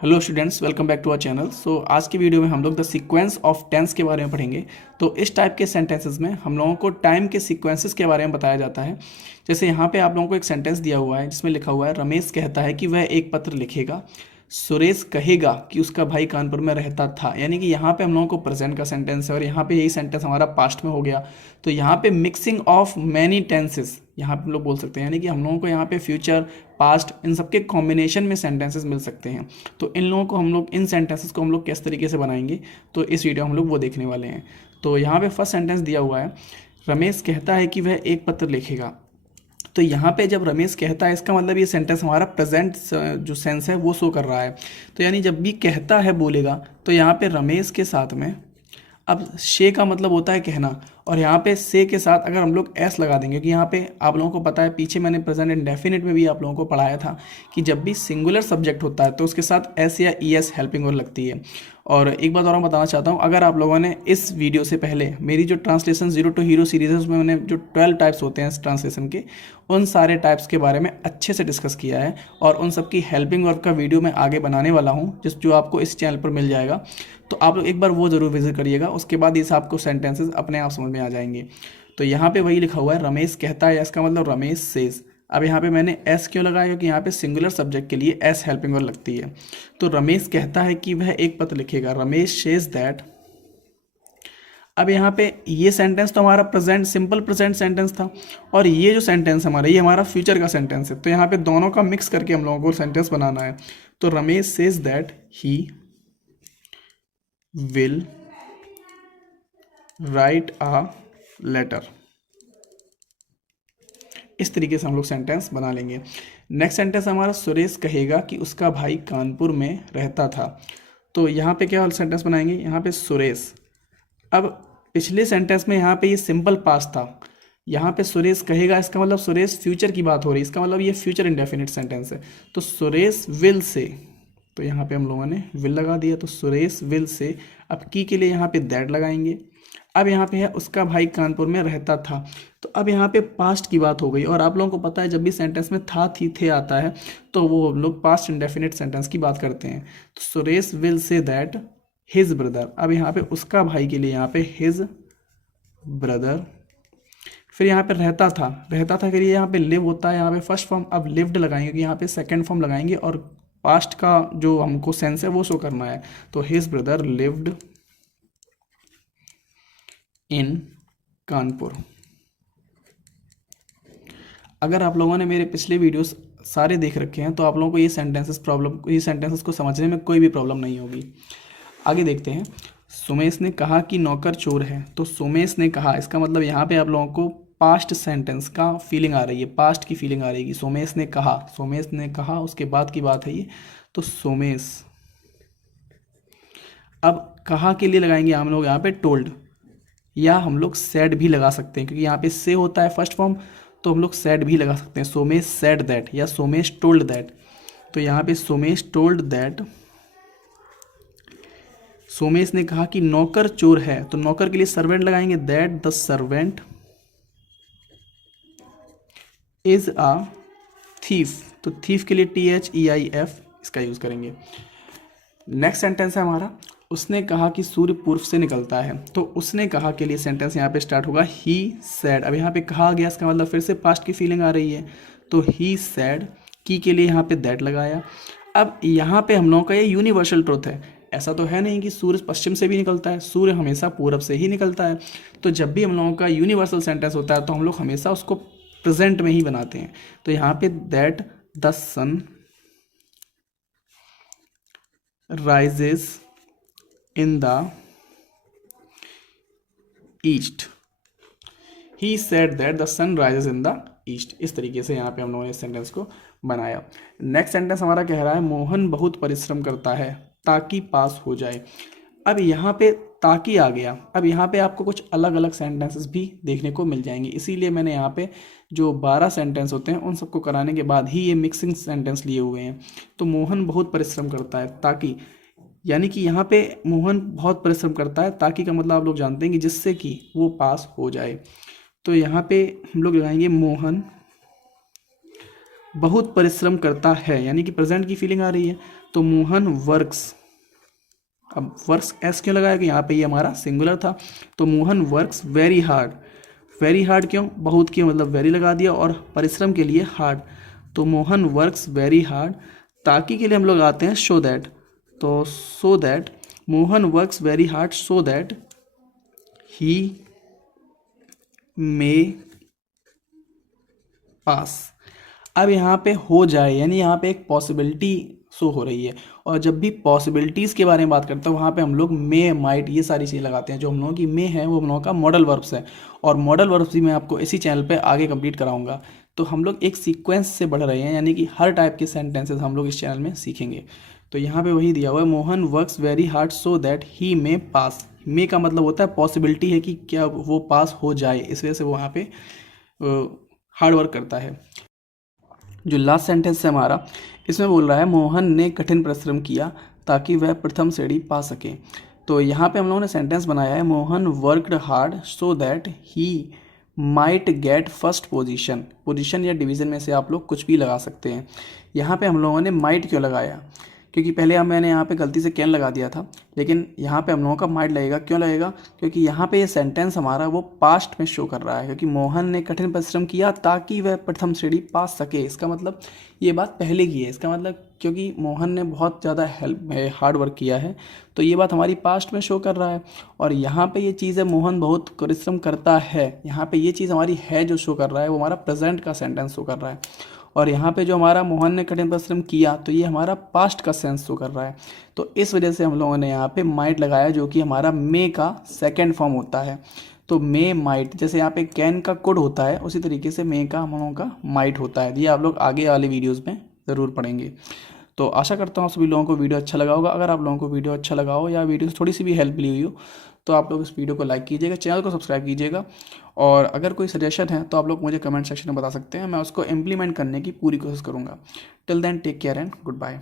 Hello students, welcome back to our channel. आज की video में हम लोग द सीक्वेंस ऑफ टेंस के बारे में पढ़ेंगे। तो इस टाइप के सेंटेंसेस में हम लोगों को टाइम के सीक्वेंसेस के बारे में बताया जाता है। जैसे यहाँ पे आप लोगों को एक सेंटेंस दिया हुआ है जिसमें लिखा हुआ है, रमेश कहता है कि वह एक पत्र लिखेगा, सुरेश कहेगा कि उसका भाई कानपुर में रहता था। यानी कि यहाँ पे हम लोगों को प्रेजेंट का सेंटेंस है और यहाँ पे यही सेंटेंस हमारा पास्ट में हो गया। तो यहाँ पे मिक्सिंग ऑफ मैनी टेंसेस यहाँ पे हम लोग बोल सकते हैं, यानी कि हम लोगों को यहाँ पे फ्यूचर, पास्ट, इन सबके कॉम्बिनेशन में सेंटेंसेस मिल सकते हैं। तो इन लोगों को हम लोग, इन सेंटेंसेस को हम लोग किस तरीके से बनाएंगे, तो इस वीडियो में हम लोग वो देखने वाले हैं। तो यहाँ पे फर्स्ट सेंटेंस दिया हुआ है, रमेश कहता है कि वह एक पत्र लिखेगा। तो यहाँ पे जब रमेश कहता है, इसका मतलब ये सेंटेंस हमारा प्रेजेंट जो सेंस है वो शो कर रहा है। तो यानी जब भी कहता है बोलेगा, तो यहाँ पे रमेश के साथ में अब शे का मतलब होता है कहना, और यहाँ पे से के साथ अगर हम लोग एस लगा देंगे, क्योंकि यहाँ पे आप लोगों को पता है, पीछे मैंने प्रेजेंट इंडेफिनिट में भी आप लोगों को पढ़ाया था कि जब भी सिंगुलर सब्जेक्ट होता है तो उसके साथ एस या ई एस हेल्पिंग वर्ब लगती है। और एक बात और मैं बताना चाहता हूँ, अगर आप लोगों ने इस वीडियो से पहले मेरी जो translation zero to hero series है उसमें मैंने जो 12 टाइप्स होते हैं इस ट्रांसलेशन के, उन सारे टाइप्स के बारे में अच्छे से डिस्कस किया है और उन सब की हेल्पिंग वर्ब का वीडियो मैं आगे बनाने वाला हूँ जो आपको इस चैनल पर मिल जाएगा। तो आप लोग एक बार वो ज़रूर विजिट करिएगा, उसके बाद इस आपको सेंटेंसेस अपने आप समझ में आ जाएंगे। तो यहाँ पे वही लिखा हुआ है, रमेश कहता है, इसका मतलब रमेश सेज। अब यहाँ पे मैंने एस क्यों लगाया, क्योंकि यहाँ पे सिंगुलर सब्जेक्ट के लिए एस हेल्पिंग वर्ब लगती है। तो रमेश कहता है कि वह एक पत्र लिखेगा, रमेश सेज दैट। अब यहाँ पे ये सेंटेंस तो हमारा प्रेजेंट, सिंपल प्रेजेंट सेंटेंस था, और ये जो सेंटेंस हमारा, ये हमारा फ्यूचर का सेंटेंस है। तो यहाँ पे दोनों का मिक्स करके हम लोगों को सेंटेंस बनाना है। तो Ramesh says that he will write a letter. इस तरीके से हम लोग सेंटेंस बना लेंगे। नेक्स्ट सेंटेंस हमारा, सुरेश कहेगा कि उसका भाई कानपुर में रहता था। तो यहाँ पे क्या सेंटेंस बनाएंगे, यहाँ पे सुरेश। अब पिछले सेंटेंस में यहाँ पे ये सिंपल पास्ट था, यहाँ पे सुरेश कहेगा, इसका मतलब सुरेश फ्यूचर की बात हो रही है, इसका मतलब ये फ्यूचर इंडेफिनिट सेंटेंस है। तो सुरेश विल से, तो यहाँ पे हम लोगों ने विल लगा दिया, तो सुरेश विल से। अब की के लिए यहाँ पे दैट लगाएंगे। अब यहाँ पे है, उसका भाई कानपुर में रहता था। तो अब यहाँ पे पास्ट की बात हो गई, और आप लोगों को पता है जब भी सेंटेंस में था, थी, थे आता है तो वो हम लोग पास्ट इंडेफिनिट सेंटेंस की बात करते हैं। तो Suresh will say that his brother. अब यहाँ पे उसका भाई के लिए यहाँ पे हिज ब्रदर। फिर यहाँ पे रहता था, रहता था के लिए यहाँ पे लिव होता है, यहाँ पे फर्स्ट फॉर्म अब लिव्ड लगाएंगे, क्योंकि यहाँ पे सेकंड फॉर्म लगाएंगे और पास्ट का जो हमको सेंस है वो शो करना है। तो his brother lived in Kanpur. अगर आप लोगों ने मेरे पिछले वीडियोस सारे देख रखे हैं तो आप लोगों को ये सेंटेंसेस को समझने में कोई भी प्रॉब्लम नहीं होगी। आगे देखते हैं, सुमेश ने कहा कि नौकर चोर है। तो सुमेश ने कहा, इसका मतलब यहाँ पे आप लोगों को पास्ट सेंटेंस का फीलिंग आ रही है, पास्ट की फीलिंग आ रही है कि सुमेश ने कहा, सुमेश ने कहा, उसके बाद की बात है ये। तो सुमेश, अब कहा के लिए लगाएंगे हम लोग यहाँ पे टोल्ड, या हम लोग सेड भी लगा सकते हैं, क्योंकि यहाँ पे से होता है फर्स्ट फॉर्म, तो हम लोग सेड भी लगा सकते हैं। सोमेश सेड दैट या सोमेश टोल्ड दैट। तो यहाँ पे सोमेश टोल्ड दैट, सोमेश ने कहा कि नौकर चोर है, तो नौकर के लिए सर्वेंट लगाएंगे, that the servant is a thief. तो थीफ के लिए THEIF इसका यूज करेंगे। नेक्स्ट सेंटेंस है हमारा, उसने कहा कि सूर्य पूर्व से निकलता है। तो उसने कहा के लिए सेंटेंस यहाँ पे स्टार्ट होगा, ही सैड। अब यहाँ पे कहा गया, इसका मतलब फिर से पास्ट की फीलिंग आ रही है, तो ही सैड। की के लिए यहाँ पे दैट लगाया। अब यहाँ पे हम लोगों का ये यूनिवर्सल ट्रुथ है, ऐसा तो है नहीं कि सूर्य पश्चिम से भी निकलता है, सूर्य हमेशा पूरब से ही निकलता है। तो जब भी हम लोगों का यूनिवर्सल सेंटेंस होता है तो हम लोग हमेशा उसको प्रेजेंट में ही बनाते हैं। तो यहाँ पे that the sun rises in the east, he said that the sun rises in the east। इस तरीके से यहाँ पे हम लोगों ने इस सेंटेंस को बनाया। नेक्स्ट सेंटेंस हमारा कह रहा है, मोहन बहुत परिश्रम करता है ताकि पास हो जाए। अब यहाँ पे ताकि आ गया। अब यहाँ पे आपको कुछ अलग अलग सेंटेंसेस भी देखने को मिल जाएंगे, इसीलिए मैंने यहाँ पे जो 12 सेंटेंस होते हैं उन सबको कराने के बाद ही ये मिक्सिंग सेंटेंस लिए हुए हैं। तो मोहन बहुत परिश्रम करता है ताकि, यानी कि यहाँ पे मोहन बहुत परिश्रम करता है, ताकि का मतलब आप लोग जानते हैं कि जिससे कि वो पास हो जाए। तो यहाँ पे हम लोग लगाएंगे मोहन बहुत परिश्रम करता है, यानी कि प्रेजेंट की फीलिंग आ रही है। तो मोहन वर्क्स, अब वर्क्स एस क्यों लगाया कि यहाँ पे ये हमारा सिंगुलर था। तो Mohan works very hard, very hard क्यों, बहुत क्यों, मतलब वेरी लगा दिया, और परिश्रम के लिए हार्ड। तो मोहन वर्क्स वेरी हार्ड, ताकि के लिए हम लोग आते हैं सो दैट। तो so that Mohan works very hard so that he may pass. अब यहाँ पे हो जाए यानी यहाँ पे एक पॉसिबिलिटी शो हो रही है, और जब भी पॉसिबिलिटीज़ के बारे में बात करते हैं वहाँ पे हम लोग मे, माइट, ये सारी चीज़ें लगाते हैं। जो हम लोगों की मे है वो हम लोगों का मॉडल वर्ब्स है, और मॉडल वर्ब्स भी मैं आपको इसी चैनल पे आगे कंप्लीट कराऊंगा। तो हम लोग एक सीक्वेंस से बढ़ रहे हैं, यानी कि हर टाइप के सेंटेंसेस हम लोग इस चैनल में सीखेंगे। तो यहाँ पे वही दिया हुआ है, Mohan works very hard so that he may pass. May का मतलब होता है पॉसिबिलिटी है कि क्या वो पास हो जाए, इस वजह से वो यहाँ पे हार्ड वर्क करता है। जो लास्ट सेंटेंस है हमारा, इसमें बोल रहा है मोहन ने कठिन परिश्रम किया ताकि वह प्रथम श्रेणी पा सके। तो यहाँ पे हम लोगों ने सेंटेंस बनाया है, Mohan worked hard so that he might get first position. Position या डिवीज़न में से आप लोग कुछ भी लगा सकते हैं। यहाँ पे हम लोगों ने माइट क्यों लगाया, क्योंकि पहले मैंने यहाँ पे गलती से कैन लगा दिया था, लेकिन यहाँ पे हम लोगों का माइट लगेगा। क्यों लगेगा, क्योंकि यहाँ पे ये सेंटेंस हमारा वो पास्ट में शो कर रहा है, क्योंकि मोहन ने कठिन परिश्रम किया ताकि वह प्रथम श्रेणी पा सके। इसका मतलब ये बात पहले की है, इसका मतलब क्योंकि मोहन ने बहुत ज़्यादा हार्ड वर्क किया है, तो ये बात हमारी पास्ट में शो कर रहा है। और यहाँ पे ये चीज़ है मोहन बहुत परिश्रम करता है, यहाँ पे ये चीज़ हमारी है जो शो कर रहा है वो हमारा प्रेजेंट का सेंटेंस शो कर रहा है। और यहाँ पे जो हमारा मोहन ने कठिन परिश्रम किया, तो ये हमारा पास्ट का सेंस शो कर रहा है। तो इस वजह से हम लोगों ने यहाँ पे माइट लगाया, जो कि हमारा मे का सेकंड फॉर्म होता है। तो मे माइट, जैसे यहाँ पे कैन का कुड होता है, उसी तरीके से मे का हम लोगों का माइट होता है। ये आप लोग आगे वाले वीडियोज़ में ज़रूर पढ़ेंगे। तो आशा करता हूँ सभी लोगों को वीडियो अच्छा लगा होगा। अगर आप लोगों को वीडियो अच्छा लगा हो या वीडियो से थोड़ी सी भी हेल्प मिली हुई हो, तो आप लोग इस वीडियो को लाइक कीजिएगा, चैनल को सब्सक्राइब कीजिएगा, और अगर कोई सजेशन है तो आप लोग मुझे कमेंट सेक्शन में बता सकते हैं, मैं उसको इम्प्लीमेंट करने की पूरी कोशिश करूँगा। Till then take care and good bye.